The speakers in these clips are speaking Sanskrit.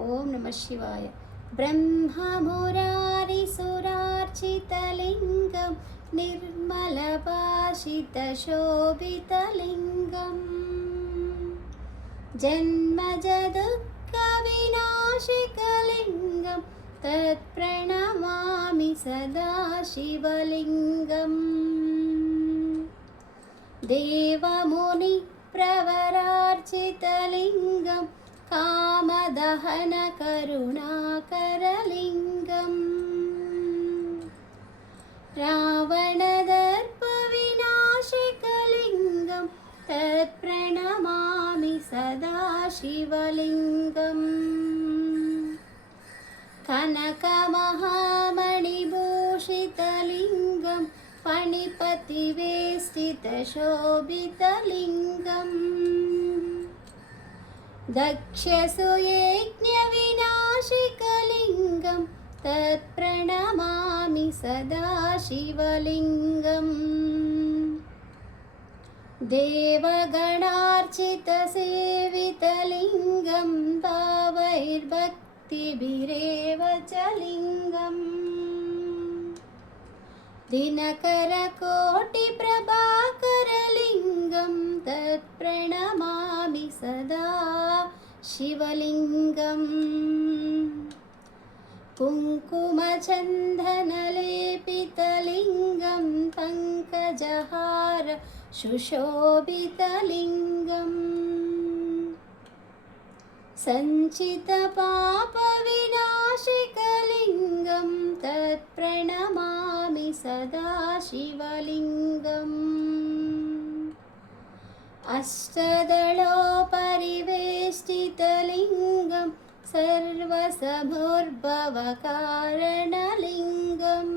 ಓಂ ನಮಃ ಶಿವಾಯ. ब्रह्ममुरारिसुरार्चितलिङ्गं निर्मलभाषितशोभितलिङ्गं जन्मजदुःखविनाशिकलिङ्गं तत्प्रणमामि सदा शिवलिङ्गम् देवमुनिप्रवरार्चितलिङ्गं कामदहनकरुणाकरलिङ्गम् रावणदर्पविनाशिकलिङ्गं तत्प्रणमामि सदा शिवलिङ्गम् कनकमहामणिभूषितलिङ्गं फणिपतिवेष्टितशोभितलिङ्गम् दक्षसुयज्ञविनाशिकलिङ्गं तत्प्रणमामि सदा शिवलिङ्गम् देवगणार्चितसेवितलिङ्गं भावैर्भक्तिभिरेव च लिङ्गम् दिनकरकोटिप्रभाकरलिङ्गं तत्प्रणमामि सदा शिवलिङ्गम् कुङ्कुमचन्दनलेपितलिङ्गं पङ्कजहार सुशोभितलिङ्गम् सञ्चितपापविनाशिकलिङ्गं तत्प्रणमामि सदा शिवलिङ्गम् अष्टदलोपरिवेष्टितलिङ्गं सर्वसमुद्भवकारणलिङ्गम्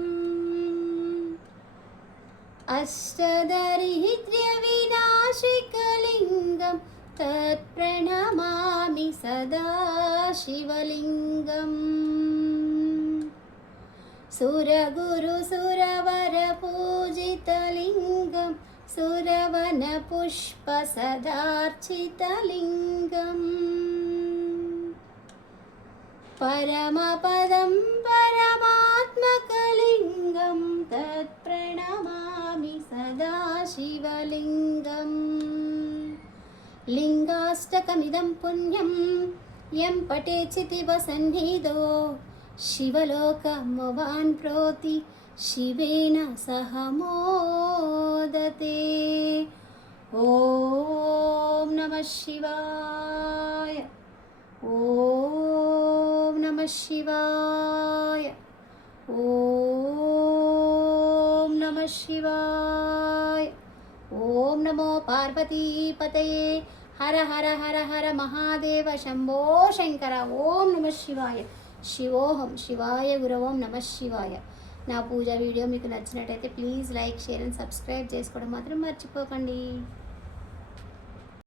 अष्टदरिद्र्यविनाशिकलिङ्गं तत्प्रणमामि सदा शिवलिङ्गम् सुरगुरुसुरवरपूजितलिङ्गं सुरवनपुष्पसदार्चितलिङ्गम् परमपदं परमात्मकलिङ्गं तत्प्रणमामि सदा शिवलिङ्गम् लिङ्गाष्टकमिदं पुण्यं यं पठेच्चितिवसन्निधौ शिवलोकमवान् प्रोति शिवेन सह मोदते। ॐ नमः शिवाय. ॐ नमः शिवाय. ॐ नमः शिवाय. ॐ नमो पार्वतीपतये. हर हर हर हर महादेव शंभो शंकर. ओम नमः शिवाय. शिवोहम शिवाय गुरवोम नमः शिवाय. నా పూజ వీడియో మీకు నచ్చినట్టయితే please like share and subscribe చేసుకోవడం మాత్రం మర్చిపోకండి.